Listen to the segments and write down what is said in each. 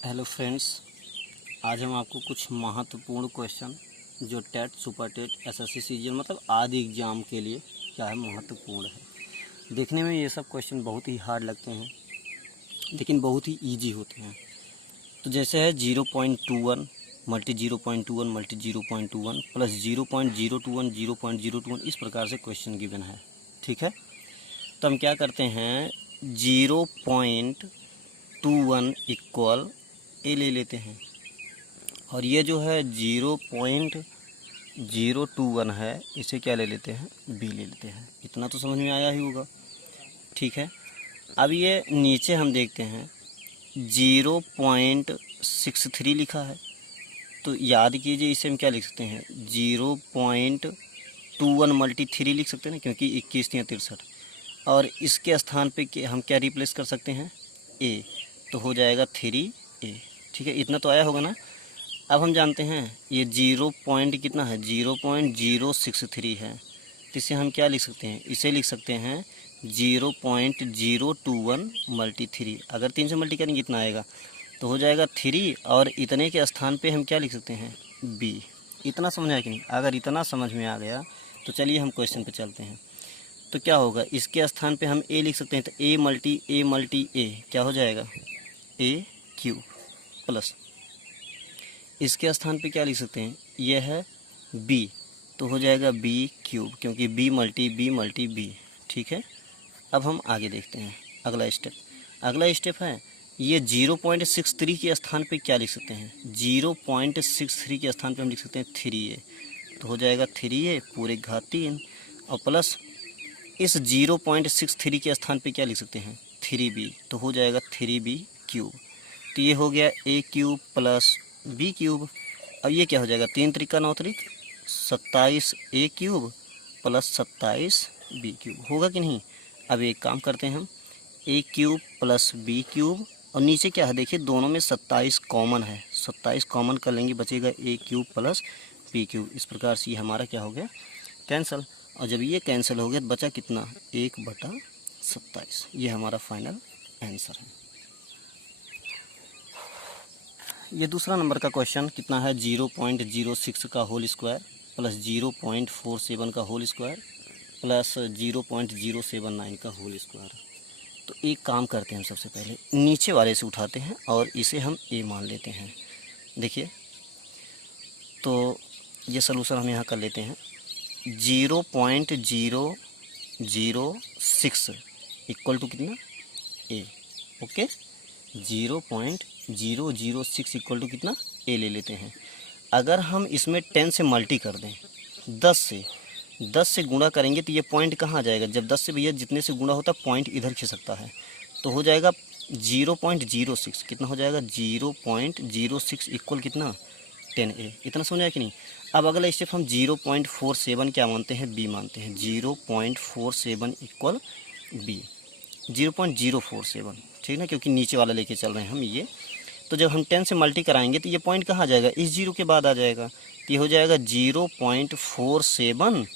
Hello friends, आज हम आपको कुछ महत्वपूर्ण क्वेश्चन जो TET, super TET, SSC CGL मतलब आदि एग्ज़ाम के लिए क्या है महत्वपूर्ण है। देखने में ये सब क्वेश्चन बहुत ही हार्ड लगते हैं लेकिन बहुत ही इजी होते हैं। तो जैसे है 0.21 मल्टी 0.21 मल्टी 0.21 प्लस 0.021 0.021 इस प्रकार से क्वेश्चन गिवन है। ठीक है, तो हम क्या करते हैं 0.21 इक्वल ए ले लेते हैं और ये जो है 0.021 है इसे क्या ले लेते हैं बी ले लेते हैं। इतना तो समझ में आया ही होगा। ठीक है, अब ये नीचे हम देखते हैं 0.63 लिखा है, तो याद कीजिए इसे हम क्या लिख सकते हैं 0.21 मल्टी 3 लिख सकते हैं ना, क्योंकि 21 या 63 और इसके स्थान पे हम क्या रिप्लेस कर सकते हैं ए, तो हो जाएगा 3a। ठीक है, इतना तो आया होगा ना। अब हम जानते हैं ये 0 पॉइंट कितना है 0.063 है, तो इसे हम क्या लिख सकते हैं, इसे लिख सकते हैं 0.021 मल्टी 3। अगर 3 से मल्टी करेंगे इतना आएगा तो हो जाएगा 3 और इतने के स्थान पे हम क्या लिख सकते हैं b। इतना समझ आया कि नहीं? अगर इतना समझ में आ गया तो चलिए हम क्वेश्चन पे चलते हैं। तो क्या होगा, इसके स्थान पे हम a लिख सकते हैं, तो a मल्टी a क्या हो जाएगा a क्यूब प्लस इसके स्थान पे क्या लिख सकते हैं यह है b, तो हो जाएगा b क्यूब, क्योंकि b मल्टी b। ठीक है, अब हम आगे देखते हैं अगला स्टेप है ये 0.63 के स्थान पे क्या लिख सकते हैं 0.63 के स्थान पे हम लिख सकते हैं 3a, तो हो जाएगा 3a पूरे घात 3 और प्लस इस 0.63 के स्थान पे क्या लिख सकते हैं 3b, तो हो जाएगा 3b क्यूब। तो ये हो गया a cube plus b cube. अब ये क्या हो जाएगा 3 त्रिका 9 त्रिक 27 a cube plus 27 b cube होगा कि नहीं। अब एक काम करते हैं हम a cube plus b cube और नीचे क्या है देखिए दोनों में 27 कॉमन है, 27 कॉमन कर लेंगे बचेगा a cube plus b cube. इस प्रकार से ये हमारा क्या हो गया कैंसिल, और जब ये कैंसिल हो गया तो बचा कितना 1/27। ये हमारा फाइनल आंसर है। ये दूसरा नंबर का क्वेश्चन कितना है 0.06 का होल स्क्वायर प्लस 0.47 का होल स्क्वायर प्लस 0.079 का होल स्क्वायर। तो एक काम करते हैं, सबसे पहले नीचे वाले से उठाते हैं और इसे हम a मान लेते हैं। देखिए तो ये सलूशन हम यहाँ कर लेते हैं 0.006 इक्वल टू कितना a। ओके, 0.006 इक्वल टू कितना a ले लेते हैं। अगर हम इसमें 10 से मल्टी कर दें 10 से गुणा करेंगे तो ये पॉइंट कहाँ आ जाएगा, जब 10 से भैया जितने से गुणा होता है पॉइंट इधर खिसकता है, तो हो जाएगा 0.06 कितना हो जाएगा 0.06 इक्वल कितना 10a। इतना समझ आया कि नहीं। अब अगला स्टेप हम 0.47 क्या मानते हैं b मानते हैं, 0.47 इक्वल b 0.047। ठीक ना, क्योंकि नीचे वाला लेके चल रहे हैं हम ये। तो जब हम 10 से मल्टी कराएंगे तो ये पॉइंट कहाँ आ जाएगा इस जीरो के बाद आ जाएगा, तो ये हो जाएगा 0.47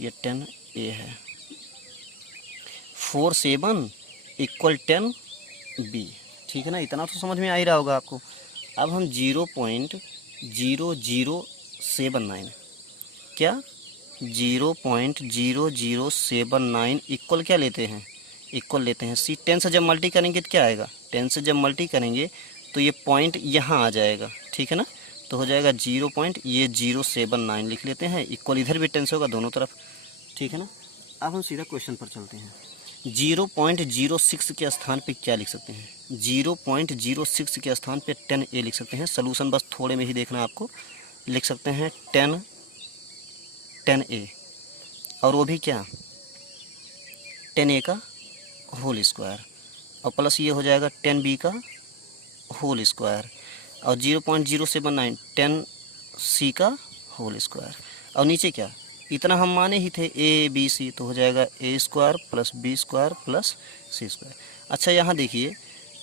ये 10a है 47 इक्वल 10b। ठीक है ना, इतना तो समझ में आ ही रहा होगा आपको। अब हम 0.0079 क्या 0.0079 इक्वल क्या लेते हैं इक्वल लेते हैं c। 10 से जब मल्टी करेंगे तो क्या आएगा 10 से जब मल्टी करेंगे तो ये पॉइंट यहाँ आ जाएगा। ठीक है ना, तो हो जाएगा 0.079 लिख लेते हैं इक्वल, इधर भी 10 से होगा दोनों तरफ। ठीक है ना, अब हम सीधा क्वेश्चन पर चलते हैं। 0.06 के स्थान पे क्या लिख सकते हैं 0.06 के स्थान पे 10a लिख सकते हैं। सलूशन बस थोड़े में ही देखना आपको, लिख सकते हैं 10a और वो भी क्या 10a का होल स्क्वायर और प्लस ये हो जाएगा 10b का होल स्क्वायर और 0.079 10c का होल स्क्वायर और नीचे क्या इतना हम माने ही थे a b c, तो हो जाएगा a square plus b square plus c square. अच्छा यहाँ देखिए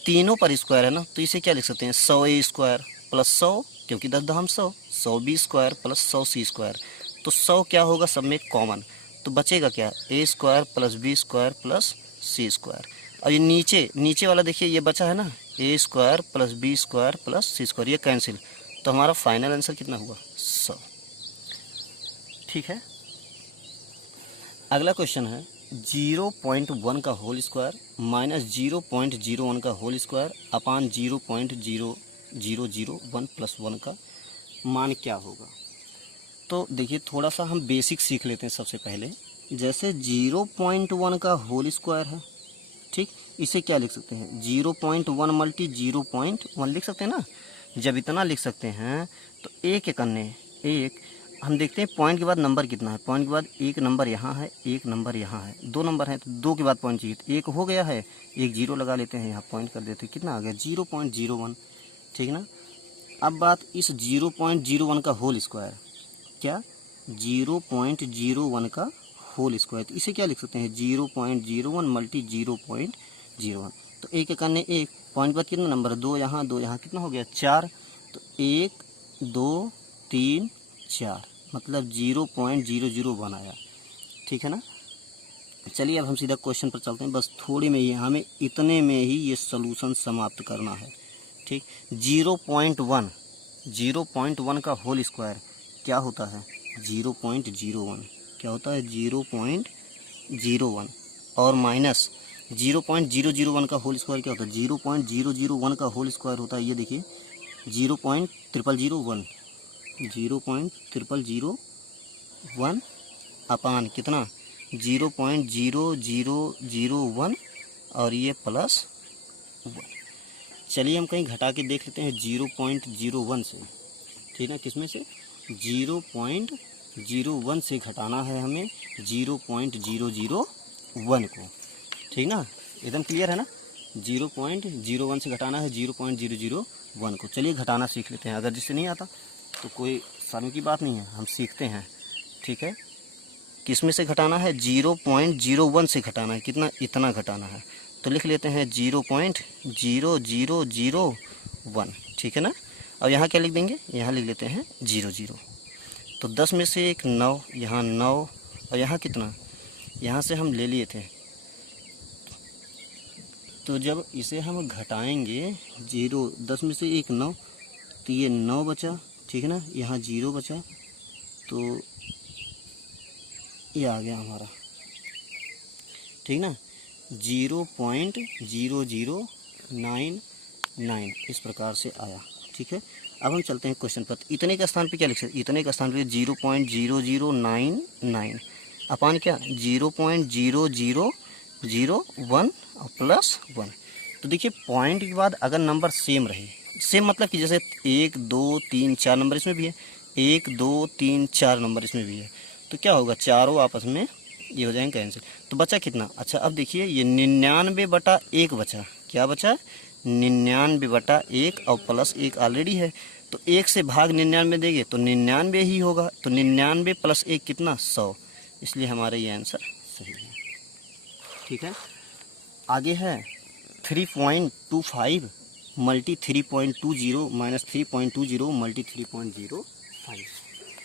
तीनों पर स्क्वायर है ना, तो इसे क्या लिख सकते हैं 100a स्क्वायर प्लस 100 क्योंकि 10 दहम 100b square plus 100c square. तो 100 क्या होगा सब में कॉमन, तो बचेगा क्या a square plus b square plus c square. और ये नीचे वाला देखिए ये बचा है ना, A square plus B square plus C square, ये कैंसिल, तो हमारा फाइनल आंसर कितना हुआ 100। ठीक है, अगला क्वेश्चन है 0.1 का होल स्क्वायर माइनस 0.01 का होल स्क्वायर अपान 0.0001 प्लस 1 का मान क्या होगा। तो देखिए थोड़ा सा हम बेसिक सीख लेते हैं सबसे पहले। जैसे 0.1 का होल स्क्वायर है, ठीक, इसे क्या लिख सकते हैं 0.1 मल्टी 0.1 लिख सकते हैं ना। जब इतना लिख सकते हैं तो एक अन्य एक हम देखते हैं पॉइंट के बाद नंबर कितना है। पॉइंट के बाद एक नंबर यहाँ है, एक नंबर यहाँ है, दो नंबर हैं तो दो के बाद पॉइंट चाहिए, तो एक हो गया है, एक जीरो लगा लेते हैं, यहाँ पॉइंट कर देते हैं, कितना आ गया 0.01। ठीक ना। अब बात इस 0.01 का होल स्क्वायर, क्या 0.01 का होल स्क्वायर, तो इसे क्या लिख सकते हैं 0.01 मल्टी 0.01। तो एक एक अन्य एक, पॉइंट पर कितना नंबर, दो यहाँ दो यहाँ, कितना हो गया 4। तो 1 2 3 4 मतलब 0.001 आया। ठीक है ना। चलिए अब हम सीधा क्वेश्चन पर चलते हैं। बस थोड़ी में ही हमें इतने में ही ये सॉल्यूशन समाप्त करना है। ठीक, 0.1 का होल स्क्वायर क्या होता है 0.01, क्या होता है 0.01 और माइनस 0.001 का होल स्क्वायर क्या होता है 0.001 का होल स्क्वायर होता है, ये देखिए 0.0001 0.0001 अपान कितना 0.0001 और ये प्लस 1। चलिए हम कहीं घटा के देख लेते हैं 0.01 से। ठीक है, किसमें से 0.01 से घटाना है हमें 0.001 को। ठीक ना, एकदम क्लियर है ना। 0.01 से घटाना है 0.001 को। चलिए घटाना सीख लेते हैं, अगर जिससे नहीं आता तो कोई शर्म की बात नहीं है, हम सीखते हैं। ठीक है, किस में से घटाना है 0.01 से घटाना है, कितना इतना घटाना है, तो लिख लेते हैं 0.0001। ठीक है ना। और यहाँ क्या लिख देंगे, यहाँ लिख लेते हैं 00। तो 10 में से एक 9, यहाँ 9 और यहाँ कितना, यहाँ से हम ले लिए थे, तो जब इसे हम घटाएंगे 10 में से एक 9, तो ये 9 बचा। ठीक है ना, यहाँ 0 बचा, तो ये आ गया हमारा। ठीक ना, 0.0099 इस प्रकार से आया। ठीक है, अब हम चलते हैं क्वेश्चन पर। इतने के स्थान पे क्या लिख सकते, इतने के स्थान पे 0.0099 अपान क्या 0.0001 और प्लस 1। तो देखिए पॉइंट के बाद अगर नंबर सेम रहे, सेम मतलब कि जैसे 1 2 3 4 नंबर इसमें भी है, 1 2 3 4 नंबर इसमें भी है, तो क्या होगा चारों आपस में ये हो जाएंगे कैंसिल। तो बचा कितना, अच्छा अब देखिए ये 99/1 बचा, क्या बचा 99/1 और प्लस 1 ऑलरेडी है, तो 1 से भाग 99 देंगे तो 99 ही होगा, तो 99 प्लस 1 कितना 100, इसलिए हमारा ये आंसर सही है। ठीक है, आगे है 3.25 मल्टी 3.20 माइनस 3.20 मल्टी 3.05।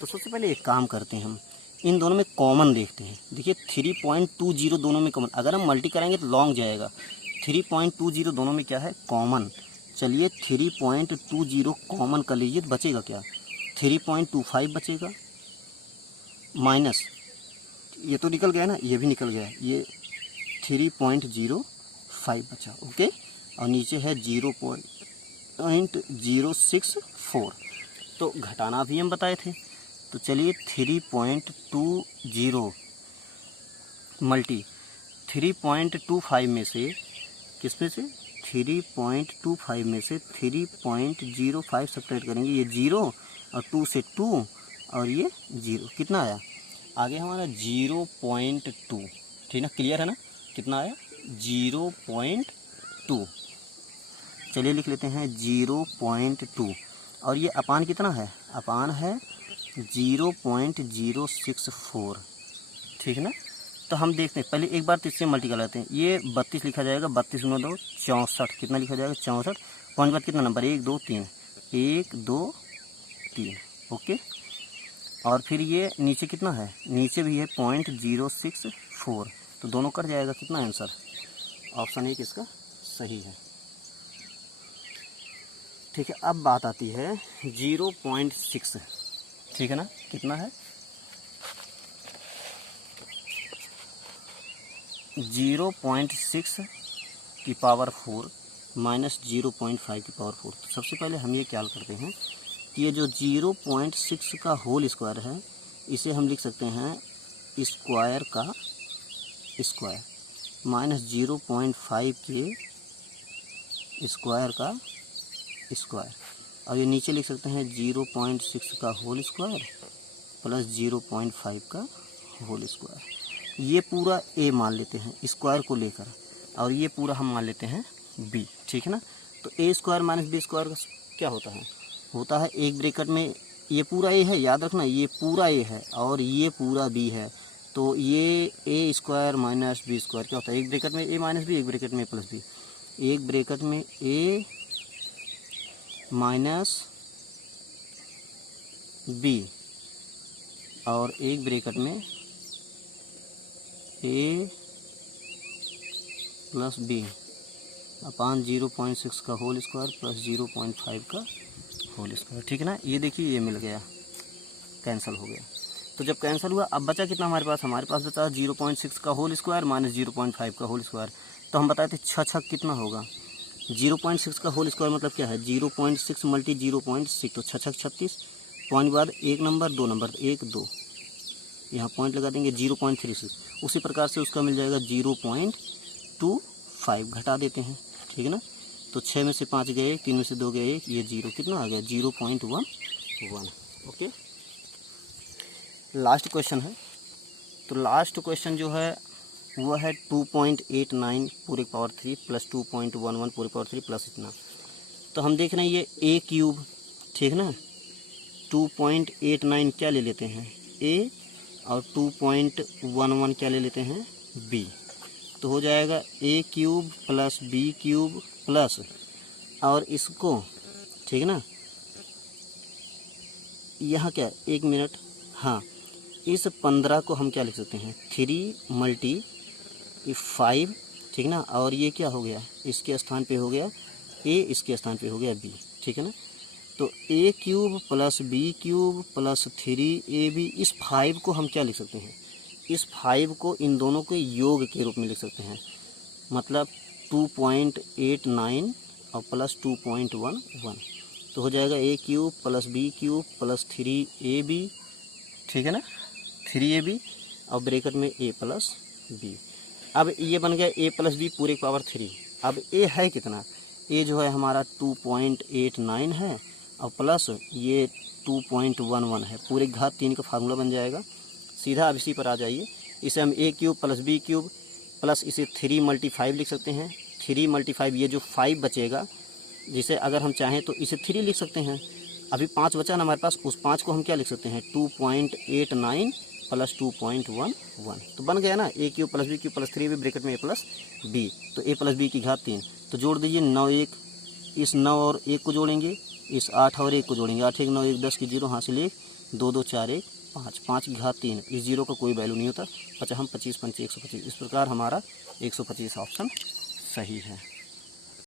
तो सबसे पहले एक काम करते हैं, हम इन दोनों में कॉमन देखते हैं। देखिए 3.20 दोनों में कॉमन, अगर हम मल्टी कराएंगे तो लॉन्ग जाएगा। 3.20 दोनों में क्या है कॉमन, चलिए 3.20 कॉमन कर लीजिए, तो बचेगा क्या 3.25 बचेगा, माइनस ये तो निकल गया ना, ये भी निकल गया, ये 3.05 बचा। ओके, और नीचे है 0.064, तो घटाना भी हम बताए थे। तो चलिए 3.20 मल्टी 3.25 में से, किस में से 3.25 में से 3.05 सब्ट्रैक्ट करेंगे, ये 0 और 2 से 2 और ये 0, कितना आया आगे हमारा 0.2। ठीक ना, क्लियर है ना, कितना आया 0.2। चलिए लिख लेते हैं 0.2 और ये अपान कितना है, अपान है 0.064। ठीक है ना। तो हम देखते हैं पहले एक बार तो इससे मल्टी कर लेते हैं, ये 32 लिखा जाएगा, 32 गुना 2 64, कितना लिखा जाएगा 64। पॉइंट बाद कितना नंबर 1 2 3 1 2 3। ओके, और फिर ये नीचे कितना है, नीचे भी है 0.064, तो दोनों कट जाएगा, कितना आंसर, ऑप्शन 1 इसका सही है। ठीक है, अब बात आती है 0.6। ठीक है ना, कितना है 0.6 की पावर 4 माइनस 0.5 की पावर 4। तो सबसे पहले हम ये क्या करते हैं कि ये जो 0.6 का होल स्क्वायर है इसे हम लिख सकते हैं स्क्वायर का स्क्वायर माइनस 0.5 के स्क्वायर का स्क्वायर, और ये नीचे लिख सकते हैं 0.6 का होल स्क्वायर प्लस 0.5 का होल स्क्वायर। ये पूरा a मान लेते हैं स्क्वायर को लेकर, और ये पूरा हम मान लेते हैं b। ठीक है ना, तो a square minus b square का क्या होता है एक ब्रैकेट में ये पूरा a है, याद रखना ये पूरा a है और ये पूरा b है, तो ये a square minus b square क्या होता है, एक ब्रैकेट में a माइनस b, एक ब्रैकेट में a प्लस b, एक ब्रैकेट में a माइनस b और एक ब्रैकेट में a प्लस b अपान 0.6 का होल स्क्वायर प्लस 0.5 का होल स्क्वायर। ठीक है ना, ये देखिए ये मिल गया, कैंसिल हो गया। तो जब कैंसिल हुआ अब बचा कितना हमारे पास बचा 0.6 का होल स्क्वायर माइनस 0.5 का होल स्क्वायर। तो हम बताए थे 6 कितना होगा, 0.6 का होल स्क्वायर मतलब क्या है 0.6 मल्टी 0.6, तो 6 36, पॉइंट बाद एक नंबर दो नंबर 1 2, यहाँ पॉइंट लगा देंगे 0.36। उसी प्रकार से उसका मिल जाएगा 0.25, घटा देते हैं। ठीक है ना, तो 6 में से 5 गए, 3 में से 2 गए 1, ये 0 कितना आ गया 0.11। ओके, लास्ट क्वेश्चन है। तो लास्ट क्वेश्चन जो है वो है 2.89 पूरे पावर 3 प्लस 2.11 पूरे पावर 3 प्लस इतना। तो हम देख रहे हैं ये a क्यूब, ठीक है ना, 2.89 क्या ले लेते हैं a और 2.11 क्या ले लेते हैं b, तो हो जाएगा a cube plus b cube plus, और इसको ठीक है ना, यहाँ क्या 1 मिनट, हाँ इस 15 को हम क्या लिख सकते हैं 3 मल्टी 5, ठीक ना, और ये क्या हो गया इसके स्थान पे हो गया a, इसके स्थान पे हो गया b। ठीक है ना, तो a cube plus b cube plus 3ab, इस 5 को हम क्या लिख सकते हैं, इस 5 को इन दोनों के योग के रूप में लिख सकते हैं, मतलब 2.89 और प्लस 2.11, तो हो जाएगा a cube plus b cube plus 3ab, ठीक है ना, 3ab और ब्रैकेट में a प्लस b। अब ये बन गया a प्लस b पूरे पावर 3। अब a है कितना, a जो है हमारा 2.89 है और प्लस ये 2.11 है, पूरे घात 3 का फार्मूला बन जाएगा सीधा। अब इसी पर आ जाइए, इसे हम a cube plus b cube plus इसे 3 मल्टी 5 लिख सकते हैं, 3 मल्टी 5, ये जो 5 बचेगा जिसे अगर हम चाहें तो इसे 3 लिख सकते हैं। अभी 5 बचा ना हमारे पास, उस 5 को हम क्या लिख सकते हैं 2.89 प्लस 2.11, तो बन गया ना a cube plus b cube plus 3b bracket में a प्लस b, तो a प्लस b की घात 3, तो जोड़ दीजिए 9 1, इस 9 और 1 को जोड़ेंगे, इस 8 और 1 को जोड़ेंगे, 8 1 9 1 10 की 0 हासिल 1 2 2 4 1 5, 5 की घात 3, इस 0 का कोई वैल्यू नहीं होता, 5 हम 25 5 125। इस प्रकार हमारा 125 ऑप्शन सही है।